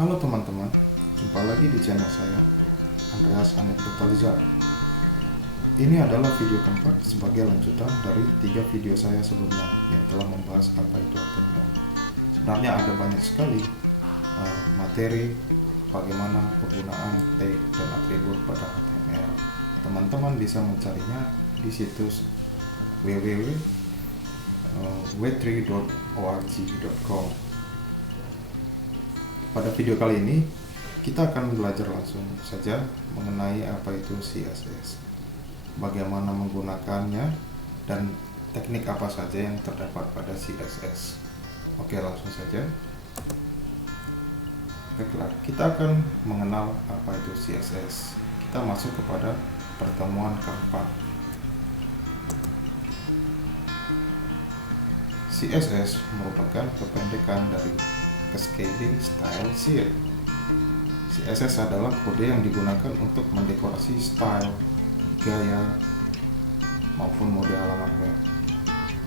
Halo teman-teman, jumpa lagi di channel saya, Andreas Anekdotaliza. Ini adalah video keempat sebagai lanjutan dari 3 video saya sebelumnya yang telah membahas apa itu HTML. Sebenarnya ada banyak sekali materi bagaimana penggunaan tag dan atribut pada HTML. Teman-teman bisa mencarinya di situs www.w3.org.com. Pada video kali ini kita akan belajar langsung saja mengenai apa itu CSS, bagaimana menggunakannya, dan teknik apa saja yang terdapat pada CSS. Oke, langsung saja. Baiklah, kita akan mengenal apa itu CSS. Kita masuk kepada pertemuan keempat. CSS merupakan kependekan dari Cascading Style Sheet. CSS adalah kode yang digunakan untuk mendekorasi style, gaya, maupun mode halaman web.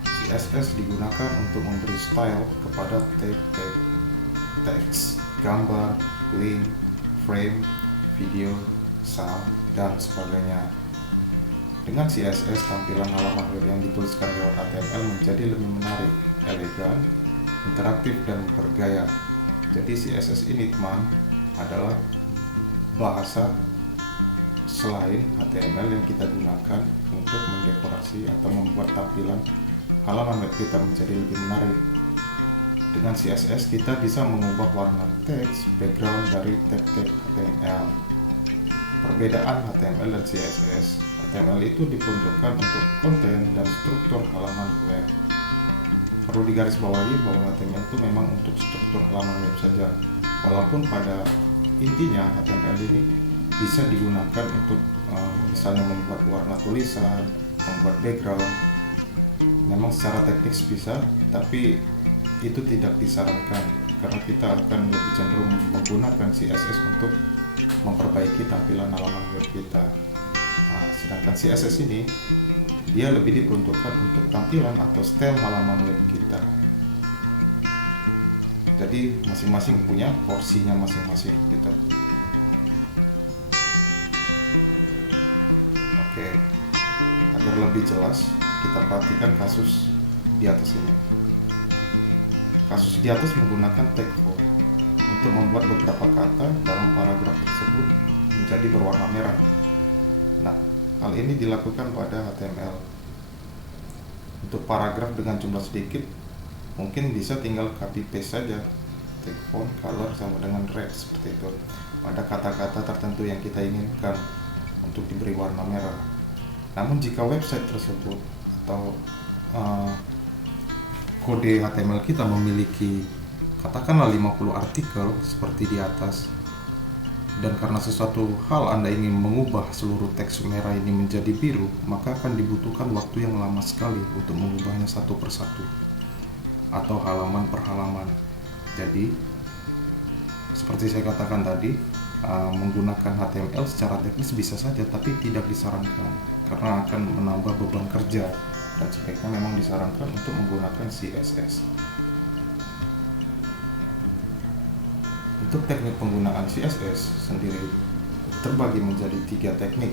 CSS digunakan untuk memberi style kepada tag-tag teks, gambar, link, frame, video, sound, dan sebagainya. Dengan CSS, tampilan halaman web yang dituliskan lewat HTML menjadi lebih menarik, elegan, interaktif, dan bergaya. Jadi CSS ini, teman, adalah bahasa selain HTML yang kita gunakan untuk mendekorasi atau membuat tampilan halaman web kita menjadi lebih menarik. Dengan CSS kita bisa mengubah warna teks background dari tag-tag HTML. Perbedaan HTML dan CSS: HTML itu diperuntukkan untuk konten dan struktur halaman web. Perlu digarisbawahi bahwa HTML itu memang untuk struktur halaman web saja, walaupun pada intinya HTML ini bisa digunakan untuk misalnya membuat warna tulisan, membuat background. Memang secara teknis bisa, tapi itu tidak disarankan karena kita akan lebih cenderung menggunakan CSS untuk memperbaiki tampilan halaman web kita. Sedangkan CSS ini dia lebih diperuntukkan untuk tampilan atau style halaman web kita. Jadi masing-masing punya porsinya masing-masing gitu. Oke, agar lebih jelas kita perhatikan kasus di atas ini. Kasus di atas menggunakan tag font untuk membuat beberapa kata dalam paragraf tersebut menjadi berwarna merah. Nah, hal ini dilakukan pada HTML. Untuk paragraf dengan jumlah sedikit, mungkin bisa tinggal copy paste saja tag font color sama dengan red seperti itu pada kata-kata tertentu yang kita inginkan untuk diberi warna merah. Namun jika website tersebut atau kode HTML kita memiliki katakanlah 50 artikel seperti di atas, dan karena sesuatu hal Anda ingin mengubah seluruh teks merah ini menjadi biru, maka akan dibutuhkan waktu yang lama sekali untuk mengubahnya satu persatu atau halaman per halaman. Jadi seperti saya katakan tadi, menggunakan HTML secara teknis bisa saja, tapi tidak disarankan karena akan menambah beban kerja, dan sebaiknya memang disarankan untuk menggunakan CSS. Untuk teknik penggunaan CSS sendiri terbagi menjadi 3 teknik.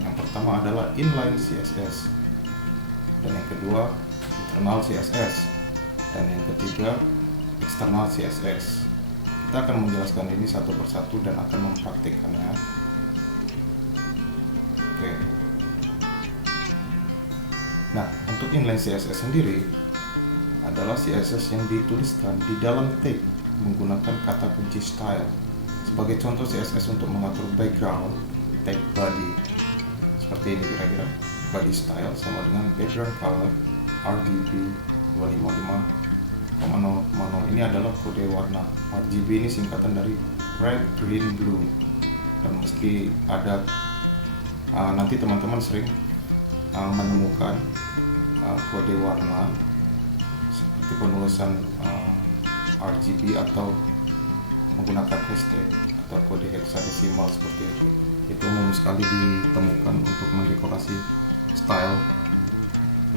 Yang pertama adalah inline CSS, dan yang kedua internal CSS, dan yang ketiga external CSS. Kita akan menjelaskan ini satu persatu dan akan mempraktikkannya. Oke. Nah, untuk inline CSS sendiri adalah CSS yang dituliskan di dalam tag menggunakan kata kunci style. Sebagai contoh CSS untuk mengatur background tag body seperti ini kira-kira. Body style sama dengan background color RGB 255,0,0. Ini adalah kode warna. RGB ini singkatan dari red, green, blue. Dan meski ada nanti teman-teman sering menemukan kode warna seperti penulisan RGB atau menggunakan hashtag atau kode hexadesimal seperti itu umum sekali ditemukan untuk mendekorasi style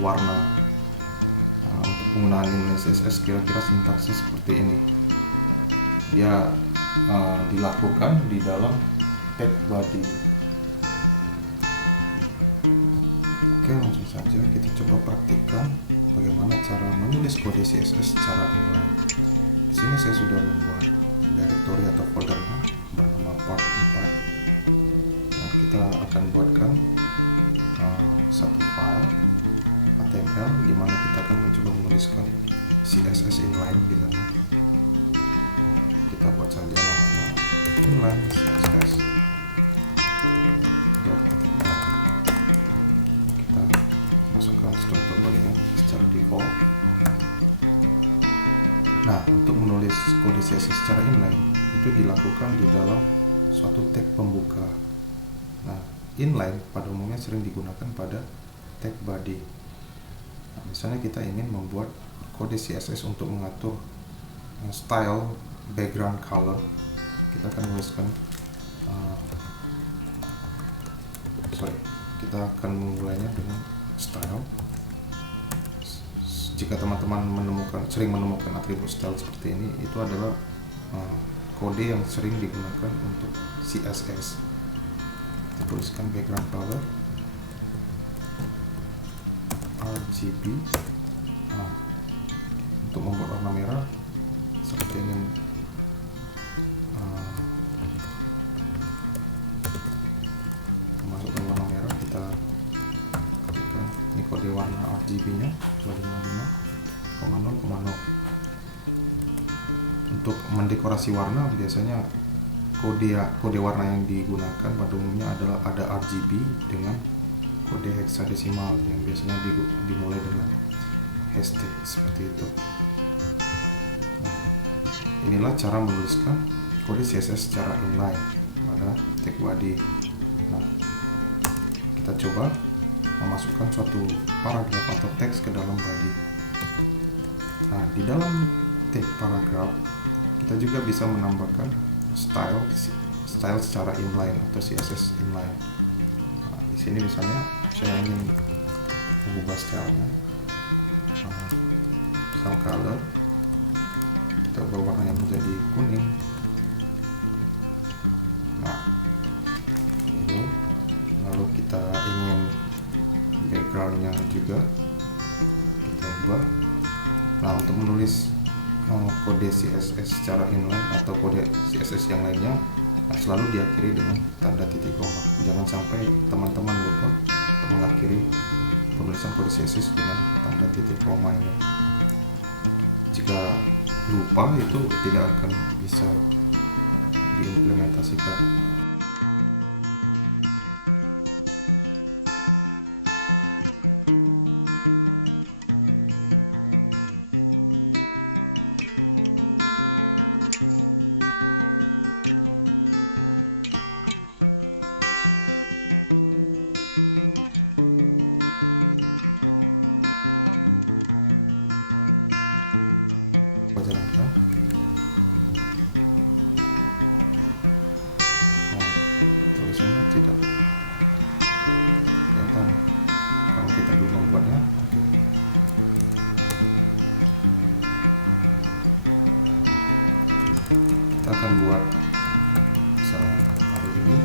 warna. Untuk penggunaan inline CSS kira-kira sintaksnya seperti ini. Dia dilakukan di dalam tag body. Oke, langsung saja kita coba praktikkan bagaimana cara menulis kode CSS secara inline. Di sini saya sudah membuat directory atau foldernya bernama part 4. Nah, kita akan buatkan satu file HTML di mana kita akan mencoba menuliskan CSS inline di sana. Kita buat saja namanya inline CSS. Kita masukkan struktur bodynya secara default. Nah, untuk menulis kode CSS secara inline itu dilakukan di dalam suatu tag pembuka. Nah, inline pada umumnya sering digunakan pada tag body. Nah, misalnya kita ingin membuat kode CSS untuk mengatur style background color, kita akan menuliskan kita akan memulainya dengan style. Jika teman-teman sering menemukan atribut style seperti ini, itu adalah kode yang sering digunakan untuk CSS. Kita tuliskan background color RGB. Nah, untuk membuat warna merah seperti ingin memasukkan warna merah, kita ketikkan ini kode warna RGB nya 255,0,0. Untuk mendekorasi warna biasanya kode warna yang digunakan pada umumnya adalah ada RGB dengan kode heksadesimal yang biasanya dimulai dengan hashtag seperti itu. Nah, inilah cara menuliskan kode CSS secara inline pada tag body. Nah, kita coba memasukkan suatu paragraf atau teks ke dalam body. Nah, di dalam tag paragraf kita juga bisa menambahkan style secara inline atau CSS inline. Nah, di sini misalnya saya ingin mengubah stylenya, style color, kita ubah warnanya menjadi kuning. Nah, ini lalu kita ingin backgroundnya juga kita ubah. Nah, untuk menulis kode CSS secara inline atau kode CSS yang lainnya selalu diakhiri dengan tanda titik koma. Jangan sampai teman-teman lupa mengakhiri penulisan kode CSS dengan tanda titik koma ini. Jika lupa, itu tidak akan bisa diimplementasikan. Jalankan. Nah, tulisannya tidak kelihatan kalau kita belum membuatnya. Oke. Kita akan buat misalnya hari ini.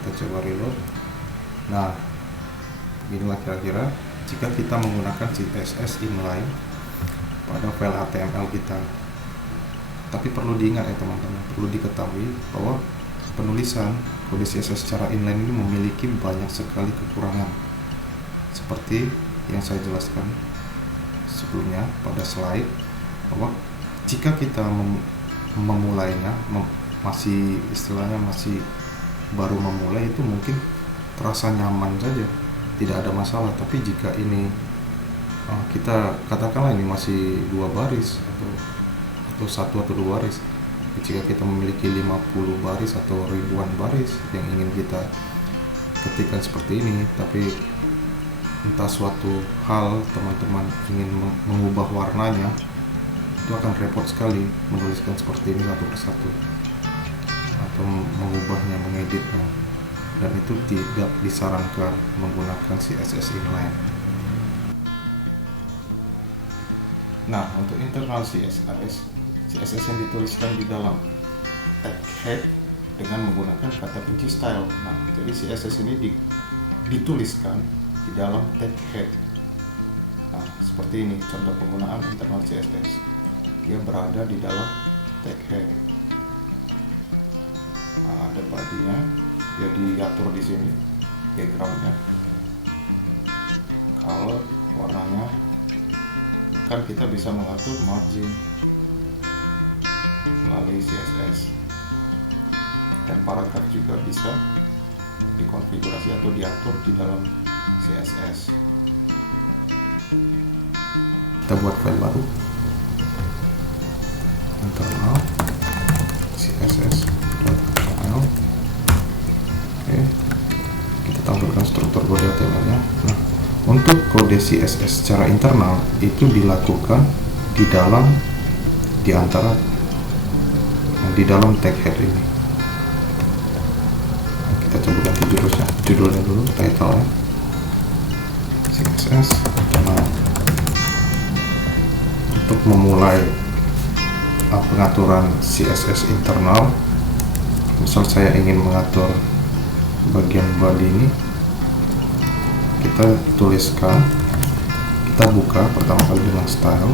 Kita coba reload. Nah, inilah kira-kira jika kita menggunakan CSS inline pada file HTML kita. Tapi perlu diingat ya teman-teman, perlu diketahui bahwa penulisan kode CSS secara inline ini memiliki banyak sekali kekurangan, seperti yang saya jelaskan sebelumnya pada slide, bahwa jika kita memulainya masih istilahnya masih baru memulai, itu mungkin terasa nyaman saja, tidak ada masalah. Tapi jika ini kita katakanlah ini masih 2 baris atau 1 atau 2 baris, jika kita memiliki 50 baris atau ribuan baris yang ingin kita ketikkan seperti ini, tapi entah suatu hal teman-teman ingin mengubah warnanya itu akan repot sekali menuliskan seperti ini satu persatu atau mengubahnya, mengeditnya, dan itu tidak disarankan menggunakan CSS inline. Nah, untuk internal CSS yang dituliskan di dalam tag head dengan menggunakan kata kunci style. Nah, jadi CSS ini dituliskan di dalam tag head. Nah, seperti ini contoh penggunaan internal CSS. Dia berada di dalam tag head. Nah, ada body-nya, dia diatur di sini, background-nya, color, warnanya. Kan kita bisa mengatur margin melalui CSS, dan paragraf juga bisa dikonfigurasi atau diatur di dalam CSS. Kita buat file baru, internal css.file. Oke, kita tampilkan struktur kode HTML-nya. Nah, untuk kode CSS secara internal itu dilakukan di dalam tag head ini. Kita coba ganti judulnya dulu, title-nya CSS internal. Untuk memulai pengaturan CSS internal, misal saya ingin mengatur bagian body ini, kita tuliskan, kita buka pertama kali dengan style.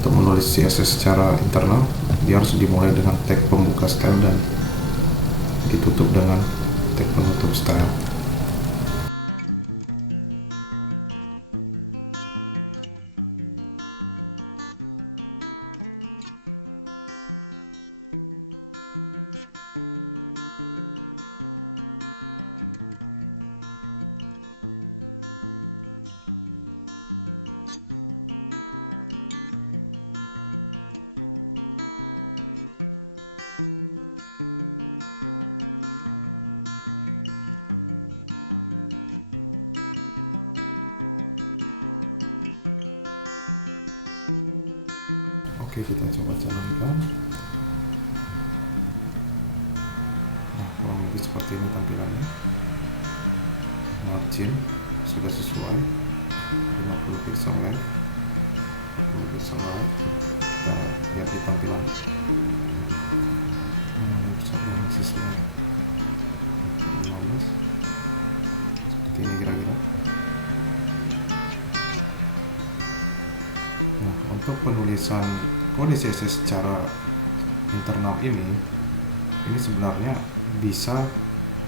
Untuk menulis CSS secara internal, dia harus dimulai dengan tag pembuka style dan ditutup dengan tag penutup style. Oke, kita coba jalankan. Nah, kurang lebih seperti ini tampilannya. Margin sudah sesuai, 50 pixel left, 40 pixel right. Kita lihat di tampilan yang sesuai, 15. Seperti ini kira-kira. Nah, untuk penulisan kode CSS secara internal ini sebenarnya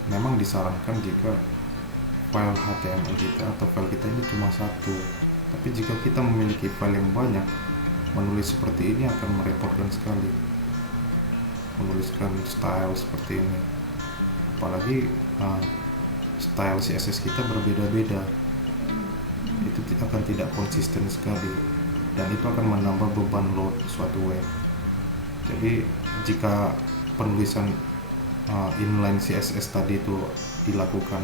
memang disarankan jika file HTML kita atau file kita ini cuma satu. Tapi jika kita memiliki file yang banyak, menulis seperti ini akan merepotkan sekali. Menuliskan style seperti ini, apalagi style CSS kita berbeda-beda, itu akan tidak konsisten sekali, dan itu akan menambah beban load suatu web. Jadi jika penulisan inline CSS tadi itu dilakukan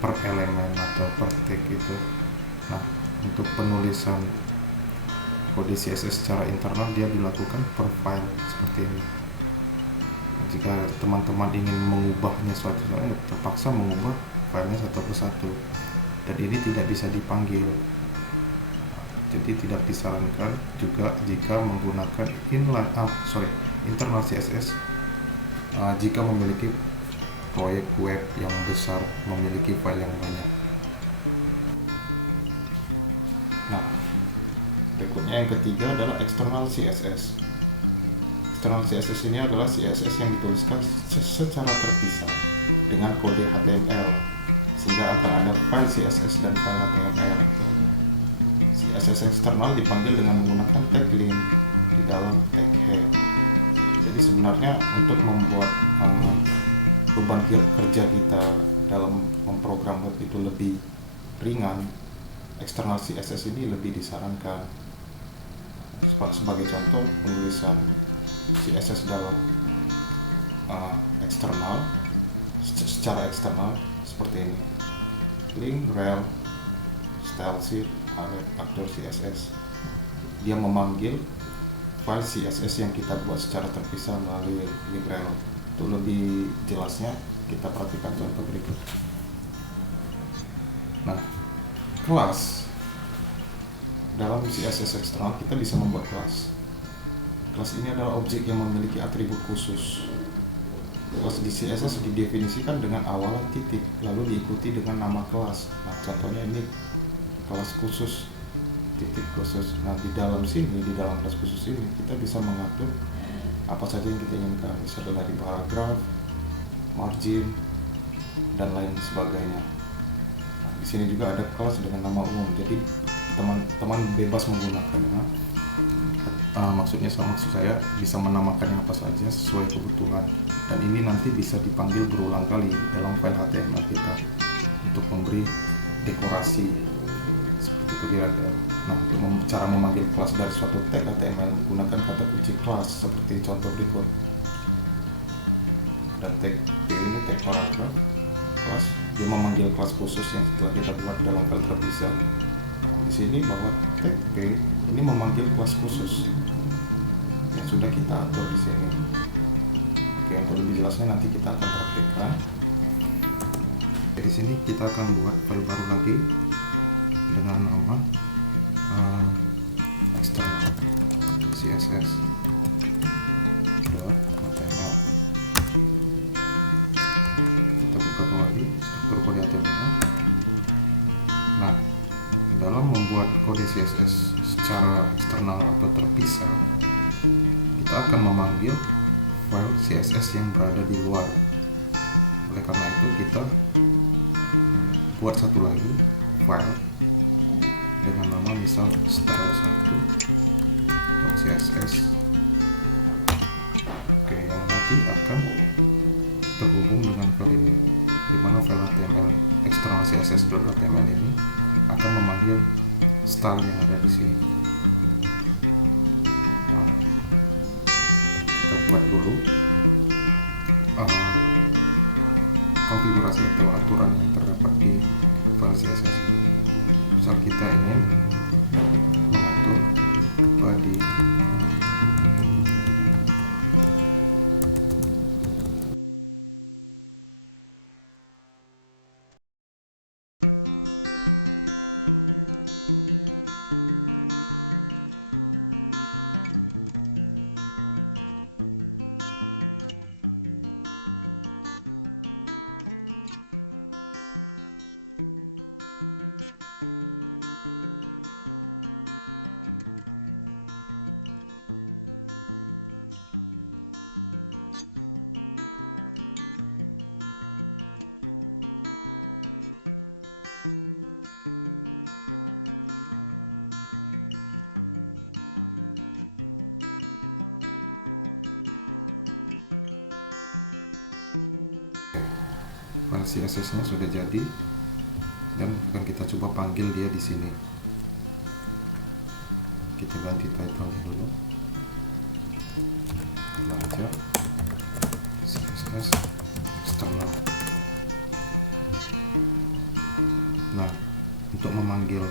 per elemen atau per tag itu, nah untuk penulisan kode CSS secara internal dia dilakukan per file seperti ini. Jika teman-teman ingin mengubahnya suatu saat, terpaksa mengubah filenya satu persatu, dan ini tidak bisa dipanggil. Jadi tidak disarankan juga jika menggunakan internal CSS jika memiliki proyek web yang besar, memiliki file yang banyak. Nah, berikutnya yang ketiga adalah external CSS. External CSS ini adalah CSS yang dituliskan secara terpisah dengan kode HTML, sehingga akan ada file CSS dan file HTML. CSS eksternal dipanggil dengan menggunakan tag link di dalam tag head. Jadi sebenarnya untuk membuat beban kerja kita dalam memprogram web itu lebih ringan, eksternal CSS ini lebih disarankan. Sebagai contoh, penulisan CSS dalam eksternal, secara eksternal seperti ini: link, rel, style sheet, actor CSS. dia memanggil file CSS yang kita buat secara terpisah melalui librel. Untuk lebih jelasnya kita perhatikan contoh berikut. Nah, kelas dalam CSS eksternal kita bisa membuat kelas. Kelas ini adalah objek yang memiliki atribut khusus. Kelas di CSS didefinisikan dengan awalan titik lalu diikuti dengan nama kelas. Nah, contohnya ini kelas khusus titik khusus. Nah, di dalam kelas khusus ini kita bisa mengatur apa saja yang kita inginkan, misalnya dari paragraf, margin, dan lain sebagainya. Nah, di sini juga ada kelas dengan nama umum, jadi teman-teman bebas menggunakannya. Maksud saya bisa menamakannya apa saja sesuai kebutuhan, dan ini nanti bisa dipanggil berulang kali dalam file HTML kita untuk memberi dekorasi seperti itu kira-kira. Nah, untuk cara memanggil kelas dari suatu tag HTML menggunakan kata kunci kelas seperti contoh berikut. Dan tag P ini tag paragraf kelas, dia memanggil kelas khusus yang telah kita buat dalam file terpisah. Nah, di sini bahwa tag P ini memanggil kelas khusus yang sudah kita atur di sini. Oke, untuk lebih jelasnya nanti kita akan praktikkan. Di sini kita akan buat file baru lagi dengan nama external css .html. Kita buka kembali struktur kode HTML. Nah, dalam membuat kode CSS secara eksternal atau terpisah, kita akan memanggil file CSS yang berada di luar. Oleh karena itu kita buat satu lagi file dengan nama misal style1.css. Oke, yang nanti akan terhubung dengan file ini, di mana file HTML eksternal css.html ini akan memanggil style yang ada di sini. Nah, kita buat dulu konfigurasi atau aturan yang terdapat di file CSS ini. Misal kita ingin mengatur body file CSS-nya sudah jadi dan akan kita coba panggil dia di sini. Kita ganti title-nya dulu. Baca CSS eksternal. Nah, untuk memanggil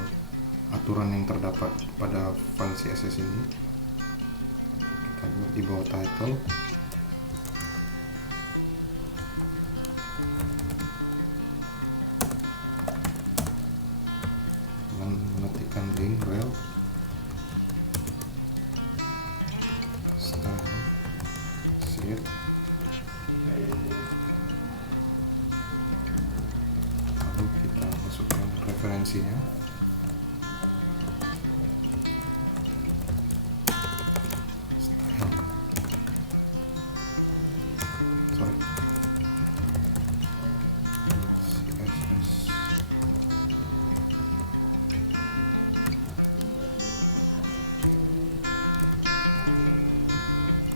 aturan yang terdapat pada file CSS ini, kita buat di bawah title. Mengetikkan link rel style sheet, lalu kita masukkan referensinya.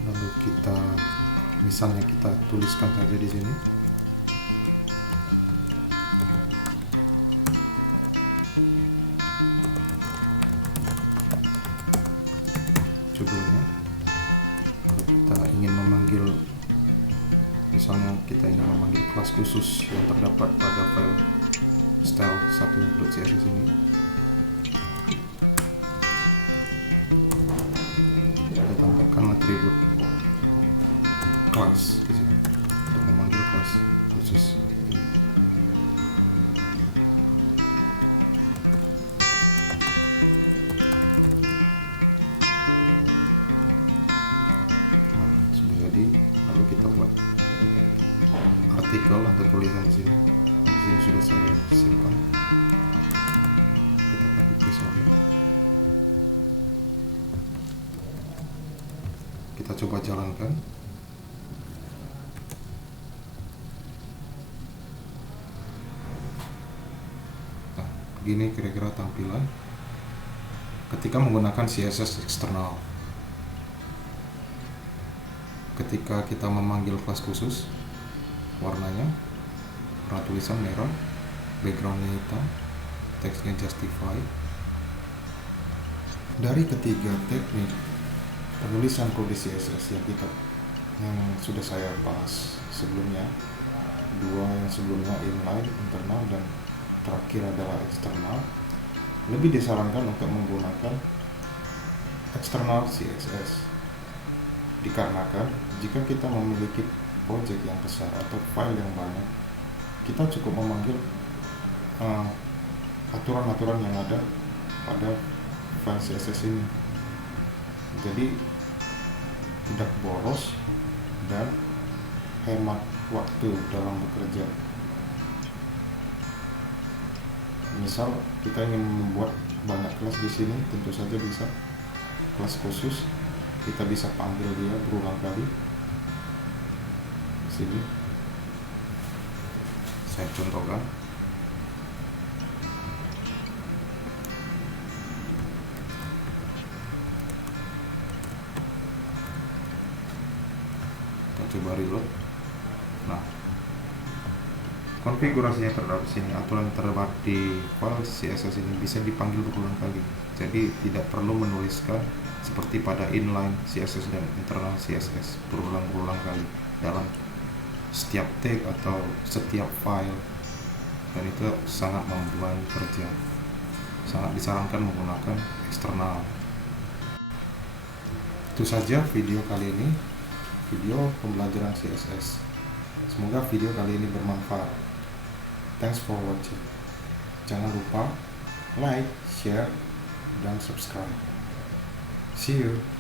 Lalu kita misalnya kita tuliskan saja di sini. Judulnya. Lalu kita ingin memanggil, misalnya kita ingin memanggil kelas khusus yang terdapat pada file style1.css ini. kita tambahkan atribut kelas di sini untuk memanggil kelas khusus. Nah, sudah jadi, lalu kita buat artikel atau tulisan di sini. Di sini sudah saya simpan. Kita copy paste lagi. Kita coba jalankan. Nah, begini kira-kira tampilan ketika menggunakan CSS eksternal. Ketika kita memanggil kelas khusus, warnanya warna tulisan merah, backgroundnya hitam, teksnya justify. Dari ketiga teknik penulisan kode CSS yang sudah saya bahas sebelumnya, dua yang sebelumnya inline, internal, dan terakhir adalah eksternal, lebih disarankan untuk menggunakan eksternal CSS dikarenakan jika kita memiliki project yang besar atau file yang banyak, kita cukup memanggil aturan-aturan yang ada pada file CSS ini. Jadi tidak boros dan hemat waktu dalam bekerja. Misal kita ingin membuat banyak kelas di sini, tentu saja bisa kelas khusus, kita bisa panggil dia berulang kali. Di sini saya contohkan. Coba reload. Nah, konfigurasinya terdapat sini. Aturan terdapat di file CSS ini bisa dipanggil berulang kali. Jadi tidak perlu menuliskan seperti pada inline CSS dan internal CSS berulang-ulang kali dalam setiap tag atau setiap file, dan itu sangat membebani kerja. Sangat disarankan menggunakan eksternal. Itu saja video kali ini, video pembelajaran CSS. Semoga video kali ini bermanfaat. Thanks for watching. Jangan lupa like, share, dan subscribe. See you.